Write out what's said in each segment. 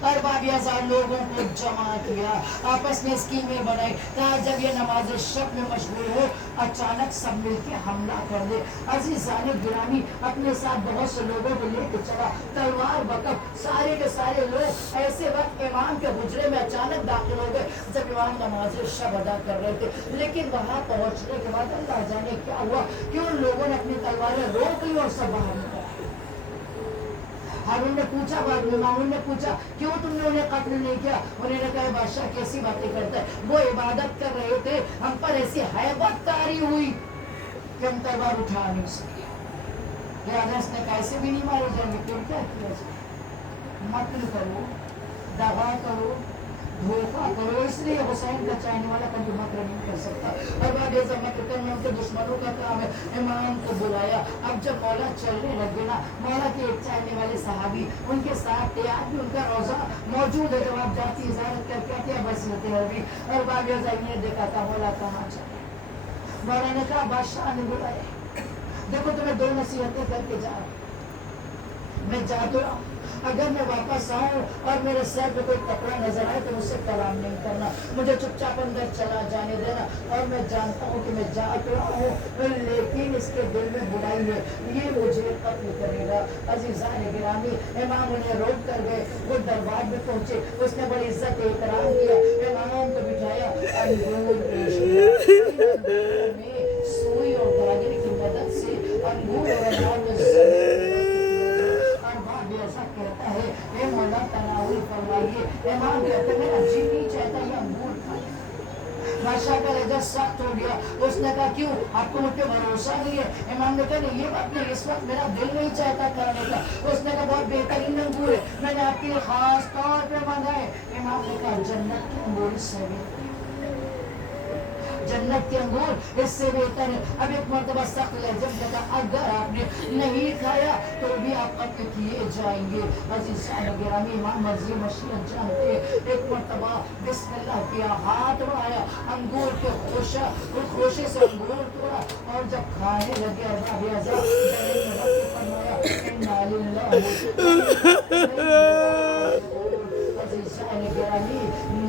अरबाब हजार लोगों को जमा किया, आपस में स्कीमें बनाई, कहा जब ये नमाज शब में मशगूल हो अचानक सब मिलके हमला कर दे। अजीज़ान गिरामी अपने साथ बहुत से लोगों को लेकर चला, तलवार बकफ सारे के सारे लोग ऐसे वक्त इमाम के हुजरे में अचानक दाखिल हो गए जब इमाम नमाज शब अदा कर रहे थे। लेकिन वहां पहुंचने के बाद अल्लाह जाने क्या हुआ कि उन लोगों ने अपनी तलवारें रोक ली और सब बाहर निकल। हारून ने पूछा, बाद में मामून ने पूछा क्यों तुमने उन्हें कत्ल नहीं किया? उन्होंने कहा बादशाह कैसी बातें करता है, वो इबादत कर रहे थे, हम पर ऐसी हैबत तारी हुई कि हम तलवार उठा नहीं सके। अनस ने कैसे भी नहीं मारे जाएंगे, क्यों क्या किया जाए? मक्र करो, दगा करो, धोखा करो, इसलिए हुसैन का चाहने वाला कभी मक्र नहीं कर सकता। और बाद मक्र करना उनके दुश्मनों का काम है। इमाम को बुलाया, अब जब मौला चलने लगे ना, मौला के एक चाहने वाले सहाबी उनके साथ थे, आज भी उनका रोजा मौजूद है, जब आप जाती इजाजत करके आते हैं बस लेते हैं अभी। और बाद ये देखा था मौला कहाँ चले। मौला ने कहा बादशाह ने बुलाया, देखो तुम्हें दो नसीहतें करके जा, मैं जा तो रहा हूँ, अगर मैं वापस आऊं और मेरे सर पे कोई कपड़ा नजर आए तो मुझसे कलाम नहीं करना, मुझे चुपचाप अंदर चला जाने देना। और मैं जानता हूं कि मैं जा तो रहा हूं लेकिन इसके दिल में बुराई है, ये मुझे कत्ल करेगा। अजीज़ान गिरामी इमाम उन्हें रोक कर गए, वो दरबार में पहुंचे, उसने बड़ी इज्जत एहतराम किया, इमाम को बिठाया, अंगूर पेश किया, में सुई और धागे की मदद से अंगूर और अनार में कहता है ए मौला तनावुल फरमाइए। इमाम कहते मेरा जी नहीं चाहता ये अंगूर खाए। बादशाह का लहजा सख्त हो गया, उसने कहा क्यों, आपको मुझ पे भरोसा नहीं है? इमाम ने कहा नहीं, ये बात नहीं, इस वक्त मेरा दिल नहीं चाहता खाने का। उसने कहा बहुत बेहतरीन अंगूर है, मैंने आपके लिए खास तौर पे मंगाए। इमाम ने कहा जन्नत के अंगूर से जन्नत के अंगूर इससे बेहतर है। अब एक मरतबा सख्त लहज़े में कहा अगर आपने नहीं खाया तो भी आप कत्ल किए जाएंगे। अज़ीज़ान गिरामी इमाम मर्ज़ी मशीयत जानते हैं। एक मरतबा बिस्मिल्लाह किया, हाथ बढ़ाया, अंगूर के खोशे से अंगूर तोड़ा और जब खाने लगे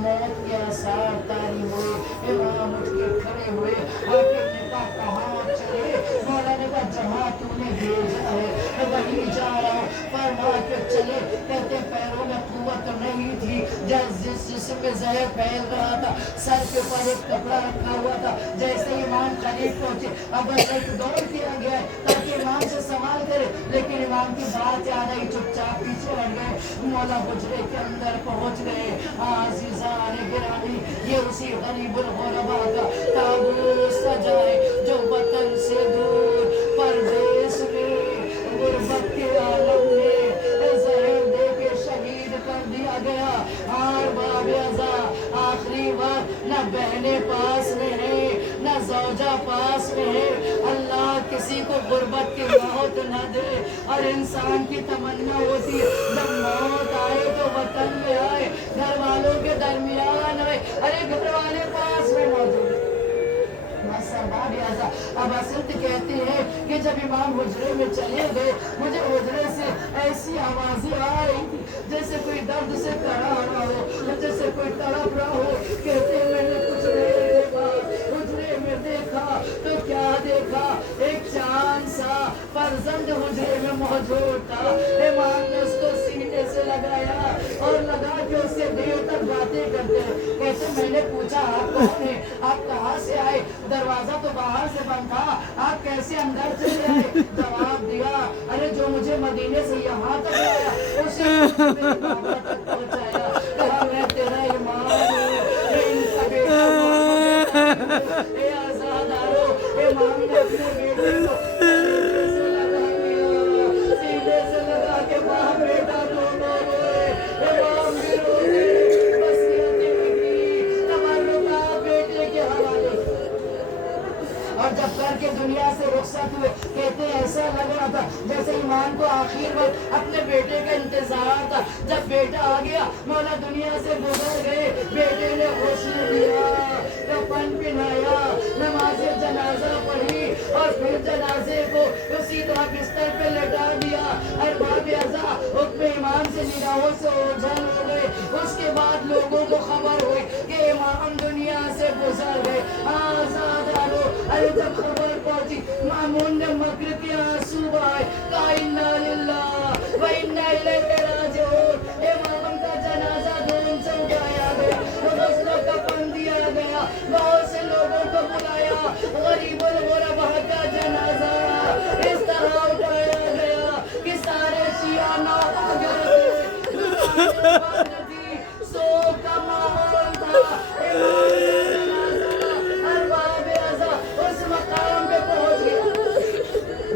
मौत के आसार तारी हुए। इमाम उठ के खड़े हुए, आखिर ने कहा कहाँ चले? मौला ने कहा जहाँ तूने भेजा है वहीं जा रहा हूँ। फरमा के चले, कहते पैरों में कुव्वत नहीं थी, जिस जिस्म में जहर फैल रहा था, सर के ऊपर एक कपड़ा रखा हुआ था। जैसे इमाम करीब पहुंचे, अब एक दौड़ किया गया है ताकि इमाम से सवाल करे, लेकिन इमाम की बात याद आई, चुपचाप पीछे हट गए। मौला हुजरे के अंदर पहुंच गए। अज़ीज़ान गिरामी ये उसी गरीबुल गुरबा का ताबूत सजाए जो वतन से दूर परदेश में गुरबत के आलम में जहर दे के शहीद कर दिया गया। और बाबेजा आखिरी वक्त न बहने पास में है न जौजा पास में है। अल्लाह किसी को गुरबत की मौत न दे। और इंसान की तमन्ना होती है जब मौत आए तो वतन में आए, घर वालों के दरमियान आए, अरे घर वाले पास में मौजूद। अब असद कहते हैं कि जब इमाम हुजरे में चले गए, मुझे हुजरे से ऐसी आवाजें आ रही थी जैसे कोई दर्द से करा रहा हो, जैसे कोई तड़प रहा हो। कहते हैं मैंने कुछ नहीं देखा, हुजरे में देखा तो क्या देखा, एक चांद सा फर्जंद हुजरे में मौजूद था। इमाम ने उसको सीने से लगाया और लगा के उससे देर तक बातें करते हैं। कहते मैंने पूछा आप कौन है, आप कहाँ से आए? दरवाजा तो बाहर से बंद था, आप कैसे अंदर चले आए? जवाब दिया अरे जो मुझे मदीने से यहाँ तक लाया उसे मेरे बाबा तक पहुँचाया। कहा मैं तेरा इमाम हूँ, इनका बेटा ए आज़ादारो। इमाम ने अपने बेटे को सीने से लगा के बाप बेटा दोनों रोए। इमाम भी रोए, वसीयतें की, तबर्रुका बेटे के हवाले। और जब करके दुनिया से रुखसत हुए, कहते ऐसा लग रहा था जैसे इमाम को आखिर वक्त अपने बेटे का इंतजार था। जब बेटा आ गया, मौला दुनिया से गुजर गए, बेटे ने खुशी दिया, कफन पहनाया, नमाज जनाजा पढ़ी और फिर जनाजे को उसी तरह बिस्तर पे लटा दिया। और बाब-ए-अज़ा हुक्म इमाम से निगाहों से ओझल हो गए। उसके बाद लोगों को खबर हुई कि इमाम दुनिया से गुजर गए। आज़ादारो, अरे जब खबर पहुंची, मामून ने मक्र के आंसू बहाए, कहा इन्ना लिल्लाह व इन्ना इलैहि राजिऊन। इमाम का जनाजा धूम से उठाया गया, उसको कफन दिया गया, बहुत से लोगों को बुलाया, गरीबुल गुरबा का जनाजा इस तरह उठाया गया कि सारे शिया ना हो गए, दुकानें थी, शोक का माहौल था। इमाम का जनाजा अरबाब अज़ा उस मकाम पे पहुंच गया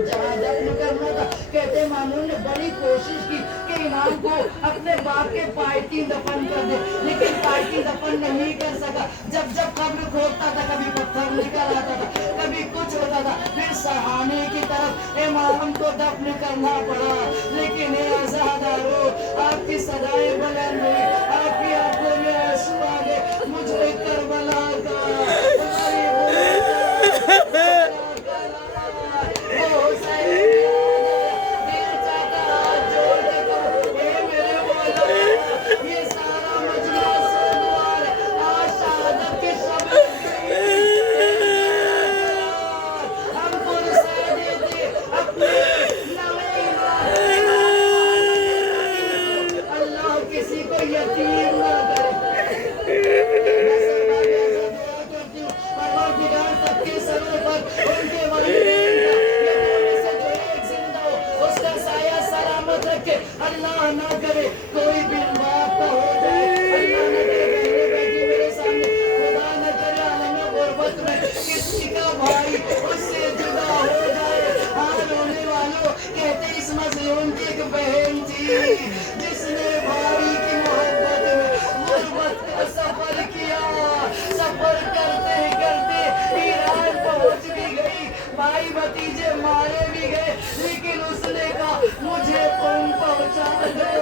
जहाँ दफन करना था। कहते मामून ने बड़ी कोशिश की कि इमाम को अपने बाप के पायती दफन कर दे, लेकिन पायती दफन नहीं कर सका। जब जब कब्र खोदता था, कभी पत्थर निकल आता था, कभी कुछ होता था, फिर सहाने की तरफ इमाम को दफन करना पड़ा। लेकिन ये आज़ादारो, आपकी सदाएं बुलंद हुई, आपकी आंखों में आंसू आ गए, मुझे करबला का वो हुसैन दिल चाहता हाथ जोड़ के कहूं, हे मेरे मौला, ये सारा मजमा सोमवार आज शहादत के शब हम पुरसा देते अपने नवे ईमान। अल्लाह किसी को यतीम ना करे। मैं सबका ऐसा दुआ करती हूँ, परवरदिगार सबके सरों पर उनके वालिदैन का ये दो में से जो एक जिंदा हो, उसका साया सलामत रखे। अल्लाह ना करे कोई बिन बाप का हो जाए, अल्लाह ना करे बहनें बैठी मेरे सामने, खुदा ना करे आलम गुर्बत में किसी का भाई उससे जुदा हो जाए। हाँ, रोने वालों, कहते इस मज़लूम की एक बहन थी जिसने भाई की मोहब्बत में गुर्बत का सफर किया। सफर करते करते ईरान पहुंच भी गई, भाई भतीजे मारे भी गए, लेकिन उसने कहा मुझे तुम पहुंचा दो।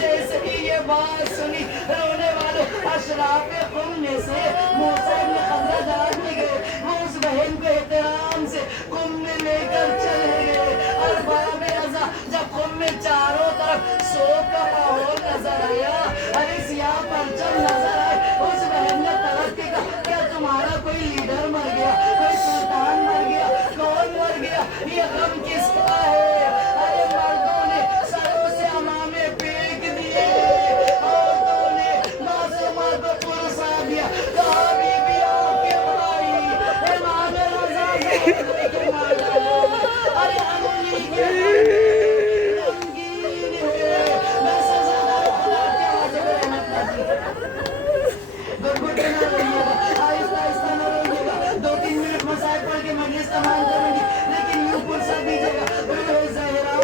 जैसे ही ये बात सुनी, रोने वाले अशराफ कुम में से मूसा इब्न खज़रदार भी गए, वो उस बहन को एहतराम से कुम में लेकर चले गए। अरबाब अज़ा जब कुम में चारों तरफ शोक का माहौल नजर आया, अरे सियाह परचम नजर आए, उस बहन ने तड़प के कहा, क्या तुम्हारा कोई लीडर मर गया, कोई सुल्तान मर गया, कौन मर गया, ये गम किसका है? अरे मर्दों ने सरों से अमामे फेंक दिए, औरतों ने मासूमा को पुरसा दिया, कहा बीबी आपके भाई इमाम रज़ा के माला, अरे हम उन्हीं के रंगीन हैं। मैं सज़ादार खुदा के वाजिब रहमत नाज़िल गुरगुटे ना रहिएगा, आहिस्ता आहिस्ता ना रहिएगा, 2-3 मिनट मसाइल पढ़ के मजलिस तमाम करूंगी, लेकिन यूं पुरसा दीजिएगा, रूह ज़हरा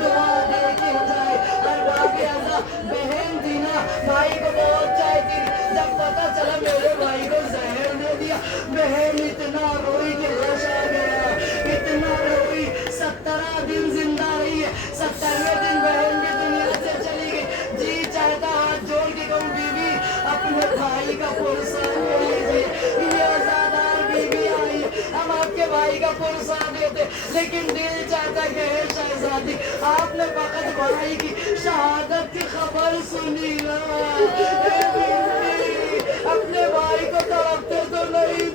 दुआ दे के जाए। अरबाब अज़ा बहन थी ना, भाई को बहुत चाहती थी, जब पता चला मेरे भाई को जहर दे दिया, बहन इतना रोई कि होश आ गया, इतना रोई, 17 दिन जिंदा रही है, 17वें दिन बहन भी दुनिया से चली गई। जी चाहता हाथ जोड़ के कहूँ, बीवी अपने भाई का पुरसा ले लीजिए, ये आज़ादार बीवी आई, हम आपके भाई का पुरसा देते, लेकिन दिल चाहता कि हे शहजादी, आपने फकत भाई की शहादत की खबर सुनी ना, हे बीवी, अपने भाई को तड़पते तो नहीं